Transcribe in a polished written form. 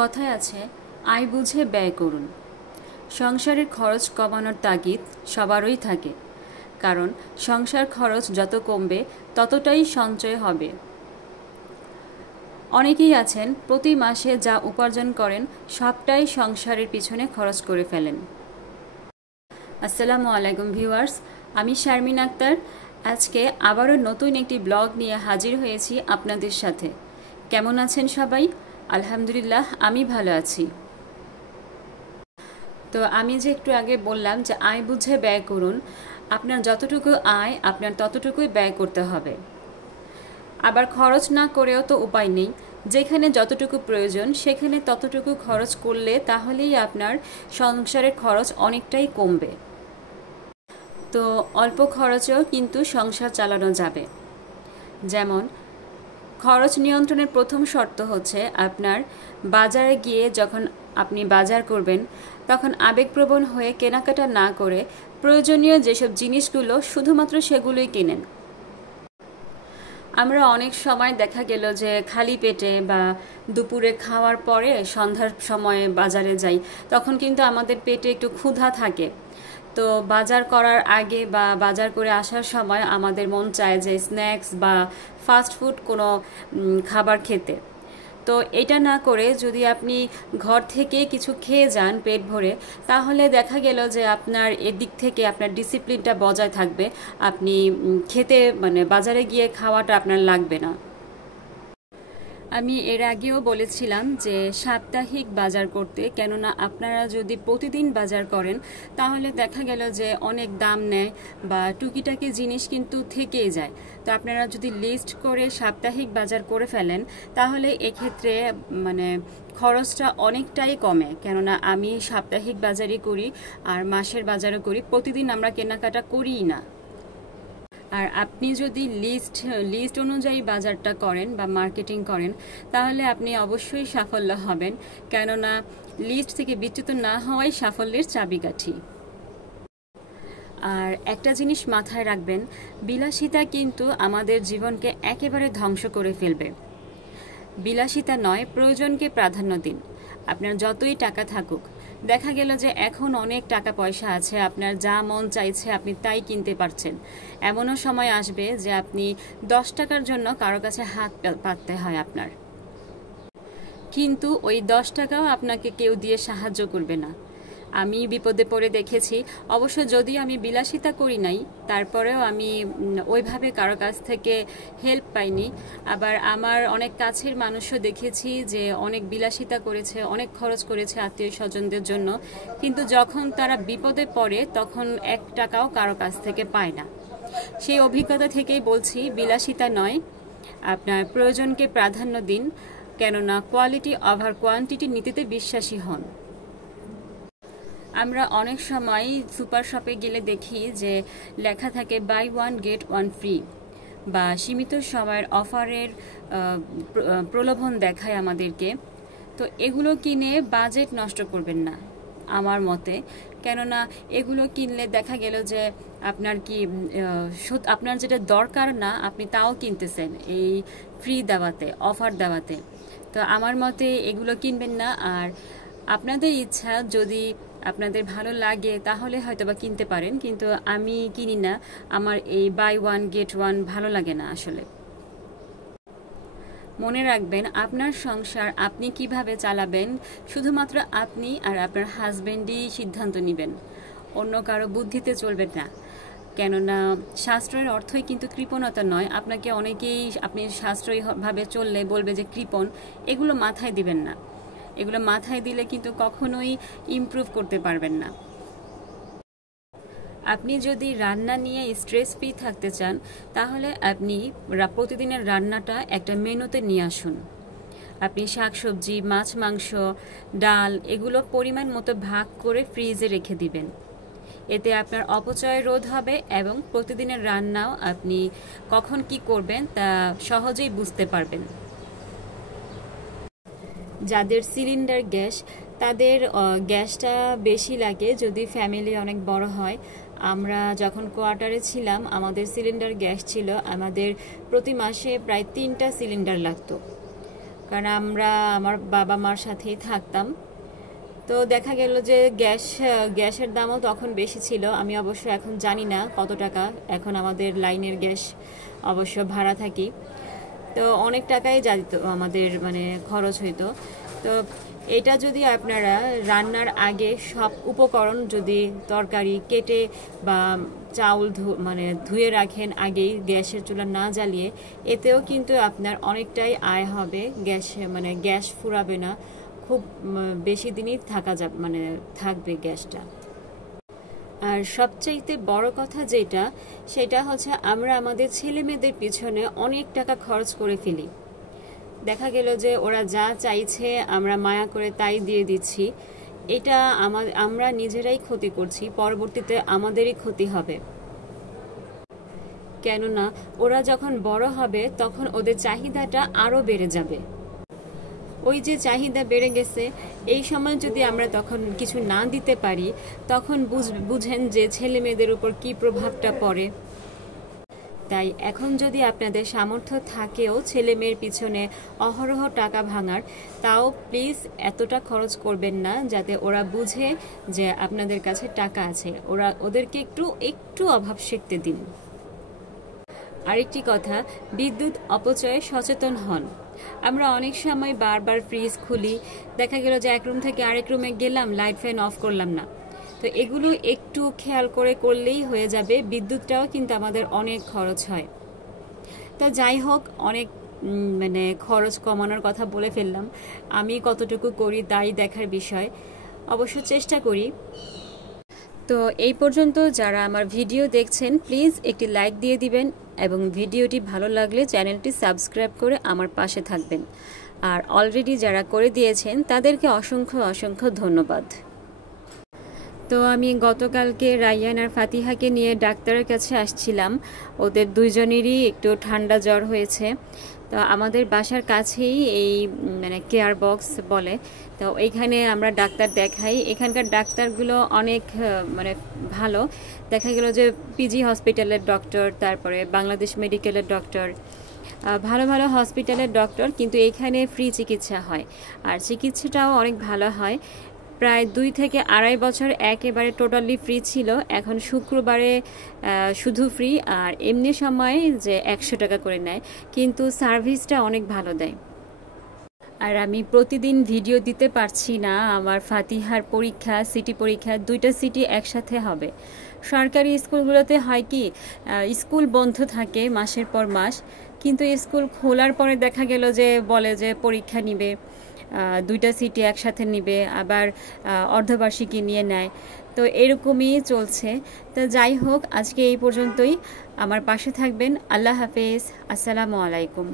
কথায় আছে আয় বুঝে ব্যয় করুন। সংসারের খরচ কমানোর তাগিদ সবারই থাকে, কারণ সংসার খরচ যত কমবে ততটাই সঞ্চয় হবে। অনেকেই আছেন প্রতি মাসে যা উপার্জন করেন সবটাই সংসারের পিছনে খরচ করে ফেলেন। আসসালামু আলাইকুম ভিউয়ার্স, আমি শারমিন আক্তার। আজকে আবারও নতুন একটি ব্লগ নিয়ে হাজির হয়েছি আপনাদের সাথে। কেমন আছেন সবাই? আলহামদুলিল্লাহ, আমি ভালো আছি। তো আমি যে একটু আগে বললাম যে আয় বুঝে ব্যয় করুন, আপনার যতটুকু আয় আপনার ততটুকুই ব্যয় করতে হবে। আবার খরচ না করেও তো উপায় নেই, যেখানে যতটুকু প্রয়োজন সেখানে ততটুকু খরচ করলে তাহলেই আপনার সংসারের খরচ অনেকটাই কমবে। তো অল্প খরচেও কিন্তু সংসার চালানো যাবে। যেমন খরচ নিয়ন্ত্রণের প্রথম শর্ত হচ্ছে আপনার বাজারে গিয়ে যখন আপনি বাজার করবেন তখন আবেগপ্রবণ হয়ে কেনাকাটা না করে প্রয়োজনীয় যেসব জিনিসগুলো শুধুমাত্র সেগুলোই কেনেন। আমরা অনেক সময় দেখা গেল যে খালি পেটে বা দুপুরে খাওয়ার পরে সন্ধ্যার সময়ে বাজারে যাই, তখন কিন্তু আমাদের পেটে একটু ক্ষুধা থাকে। তো বাজার করার আগে বা বাজার করে আসার সময় আমাদের মন চায় যে স্ন্যাক্স বা ফাস্ট ফুড কোনো খাবার খেতে। তো এটা না করে যদি আপনি ঘর থেকে কিছু খেয়ে যান পেট ভরে, তাহলে দেখা গেল যে আপনার এদিক থেকে আপনার ডিসিপ্লিনটা বজায় থাকবে। আপনি খেতে বাজারে গিয়ে খাওয়াটা আপনার লাগবে না। আমি এর আগেও বলেছিলাম যে সাপ্তাহিক বাজার করতে, কেননা আপনারা যদি প্রতিদিন বাজার করেন তাহলে দেখা গেল যে অনেক দাম নেয় বা টুকিটাকি জিনিস কিন্তু থেকেই যায়। তো আপনারা যদি লিস্ট করে সাপ্তাহিক বাজার করে ফেলেন তাহলে এক্ষেত্রে খরচটা অনেকটাই কমে, কেননা আমি সাপ্তাহিক বাজারই করি আর মাসের বাজারও করি, প্রতিদিন আমরা কেনাকাটা করিই না। আর আপনি যদি লিস্ট অনুযায়ী বাজারটা করেন বা মার্কেটিং করেন তাহলে আপনি অবশ্যই সাফল্য হবেন, কেননা লিস্ট থেকে বিচ্যুত না হওয়াই সাফল্যের চাবিকাঠি। আর একটা জিনিস মাথায় রাখবেন, বিলাসিতা কিন্তু আমাদের জীবনকে একেবারে ধ্বংস করে ফেলবে। বিলাসিতা নয়, প্রয়োজনকে প্রাধান্য দিন। আপনার যতই টাকা থাকুক, দেখা গেল যে এখন অনেক টাকা পয়সা আছে, আপনার যা মন চাইছে আপনি তাই কিনতে পারছেন। এমনও সময় আসবে যে আপনি 10 টাকার জন্য কারো কাছে হাত পাততে হয় আপনার, কিন্তু ওই 10 টাকাও আপনাকে কেউ দিয়ে সাহায্য করবে না। আমি বিপদে পড়ে দেখেছি, অবশ্য যদি আমি বিলাসিতা করি নাই তারপরেও আমি ওইভাবে কারো কাছ থেকে হেল্প পাইনি। আবার আমার অনেক কাছের মানুষও দেখেছি যে অনেক বিলাসিতা করেছে, অনেক খরচ করেছে আত্মীয় স্বজনদের জন্য, কিন্তু যখন তারা বিপদে পড়ে তখন 1 টাকাও কারো কাছ থেকে পায় না। সেই অভিজ্ঞতা থেকেই বলছি, বিলাসিতা নয়, আপনার প্রয়োজনকে প্রাধান্য দিন, কেননা কোয়ালিটি ওভার কোয়ান্টিটি নীতিতে বিশ্বাসী হন। আমরা অনেক সময় সুপার শপে গেলে দেখি যে লেখা থাকে বাই 1 গেট 1 ফ্রি, বা সীমিত সময়ের অফারের প্রলোভন দেখায় আমাদেরকে। তো এগুলো কিনে বাজেট নষ্ট করবেন না আমার মতে, কেননা এগুলো কিনলে দেখা গেল যে আপনার যেটা দরকার না আপনি তাও কিনতেছেন এই ফ্রি দেওয়াতে, অফার দেওয়াতে। তো আমার মতে এগুলো কিনবেন না। আর আপনাদের ইচ্ছা, যদি আপনাদের ভালো লাগে তাহলে হয়তোবা কিনতে পারেন, কিন্তু আমি কিনি না। আমার এই বাই 1 গেট 1 ভালো লাগে না আসলে। মনে রাখবেন, আপনার সংসার আপনি কিভাবে চালাবেন শুধুমাত্র আপনি আর আপনার হাজবেন্ডই সিদ্ধান্ত নেবেন, অন্য কারো বুদ্ধিতে চলবেন না। কেননা সাশ্রয়ের অর্থই কিন্তু কৃপণতা নয়। আপনাকে অনেকেই আপনি সাশ্রয়ীভাবে চললে বলবে যে কৃপণ, এগুলো মাথায় দিবেন না। এগুলো মাথায় দিলে কিন্তু কখনোই ইমপ্রুভ করতে পারবেন না। আপনি যদি রান্না নিয়ে স্ট্রেস ফ্রি থাকতে চান তাহলে আপনি প্রতিদিনের রান্নাটা একটা মেনুতে নিয়ে আসুন। আপনি শাকসবজি, মাছ, মাংস, ডাল এগুলো পরিমাণ মতো ভাগ করে ফ্রিজে রেখে দিবেন। এতে আপনার অপচয় রোধ হবে এবং প্রতিদিনের রান্নাও আপনি কখন কি করবেন তা সহজেই বুঝতে পারবেন। যাদের সিলিন্ডার গ্যাস, তাদের গ্যাসটা বেশি লাগে যদি ফ্যামিলি অনেক বড় হয়। আমরা যখন কোয়ার্টারে ছিলাম আমাদের সিলিন্ডার গ্যাস ছিল, আমাদের প্রতি মাসে প্রায় 3টা সিলিন্ডার লাগতো। কারণ আমরা আমার বাবা মার সাথেই থাকতাম। তো দেখা গেল যে গ্যাসের দামও তখন বেশি ছিল। আমি অবশ্য এখন জানি না কত টাকা, এখন আমাদের লাইনের গ্যাস অবশ্য ভাড়া থাকি, তো অনেক টাকাই যেত আমাদের, মানে খরচ হইতো। তো এটা যদি আপনারা রান্নার আগে সব উপকরণ যদি তরকারি কেটে বা চাউল মানে ধুয়ে রাখেন আগেই, গ্যাসের চুলা না জ্বালিয়ে, এতেও কিন্তু আপনার অনেকটাই আয় হবে। মানে গ্যাস ফুরাবে না, খুব বেশি দিনই মানে থাকবে গ্যাসটা। আর সবচাইতে বড় কথা যেটা, সেটা হচ্ছে আমরা আমাদের ছেলে মেয়েদের পিছনে অনেক টাকা খরচ করে ফেলি। দেখা গেল যে ওরা যা চাইছে আমরা মায়া করে তাই দিয়ে দিচ্ছি। এটা আমরা নিজেরাই ক্ষতি করছি, পরবর্তীতে আমাদেরই ক্ষতি হবে। কেননা ওরা যখন বড় হবে তখন ওদের চাহিদাটা আরো বেড়ে যাবে। ওই যে চাহিদা বেড়ে গেছে, এই সময় যদি আমরা তখন কিছু না দিতে পারি, তখন বুঝেন যে ছেলে মেয়েদের উপর কি প্রভাবটা পড়ে। তাই এখন যদি আপনাদের সামর্থ্য থাকেও ছেলে মেয়ের পিছনে অহরহ টাকা ভাঙার, তাও প্লিজ এতটা খরচ করবেন না যাতে ওরা বুঝে যে আপনাদের কাছে টাকা আছে। ওদেরকে একটু অভাব শিখতে দিন। আরেকটি কথা, বিদ্যুৎ অপচয়ে সচেতন হন। আমরা অনেক সময় বারবার ফ্রিজ খুলি, দেখা গেল যে এক রুম থেকে আরেক রুমে গেলাম, লাইট ফ্যান অফ করলাম না। তো এগুলো একটু খেয়াল করলেই হয়ে যাবে। বিদ্যুৎটাও কিন্তু আমাদের অনেক খরচ হয়। তো যাই হোক, অনেক মানে খরচ কমানোর কথা বলে ফেললাম। আমি কতটুকু করি তাই দেখার বিষয়, অবশ্য চেষ্টা করি। তো এই পর্যন্ত যারা আমার ভিডিও দেখছেন, প্লিজ একটি লাইক দিয়ে দিবেন এবং ভিডিওটি ভালো লাগলে চ্যানেলটি সাবস্ক্রাইব করে আমার পাশে থাকবেন। আর অলরেডি যারা করে দিয়েছেন তাদেরকে অসংখ্য ধন্যবাদ। তো আমি গতকালকে রায়হান আর ফাতিহাকে নিয়ে ডাক্তারের কাছে আসছিলাম। ওদের দুইজনেরই একটু ঠান্ডা জ্বর হয়েছে। তো আমাদের বাসার কাছেই এই মানে কেয়ার বক্স বলে, তো এইখানে আমরা ডাক্তার দেখাই। এখানকার ডাক্তারগুলো অনেক মানে ভালো। দেখা গেল যে পিজি হসপিটালের ডক্টর, তারপরে বাংলাদেশ মেডিকেলের ডক্টর, ভালো ভালো হসপিটালের ডক্টর, কিন্তু এখানে ফ্রি চিকিৎসা হয় আর চিকিৎসাটাও অনেক ভালো হয়। প্রায় 2 থেকে আড়াই বছর একেবারে টোটালি ফ্রি ছিল, এখন শুক্রবারে শুধু ফ্রি, আর এমনি সময় যে 100 টাকা করে নেয়, কিন্তু সার্ভিসটা অনেক ভালো দেয়। আর আমি প্রতিদিন ভিডিও দিতে পারছি না, আমার ফাতিহার পরীক্ষা, সিটি পরীক্ষা, 2টা সিটি একসাথে হবে। সরকারি স্কুলগুলোতে হয় কি, স্কুল বন্ধ থাকে মাসের পর মাস, কিন্তু স্কুল খোলার পরে দেখা গেল যে বলে যে পরীক্ষা নিবে, 2টা সিটি একসাথে নিবে, আবার অর্ধবার্ষিকী নিয়ে নেয়। তো এরকমই চলছে। তো যাই হোক, আজকে এই পর্যন্তই। আমার পাশে থাকবেন। আল্লাহ হাফেজ। আসসালামু আলাইকুম।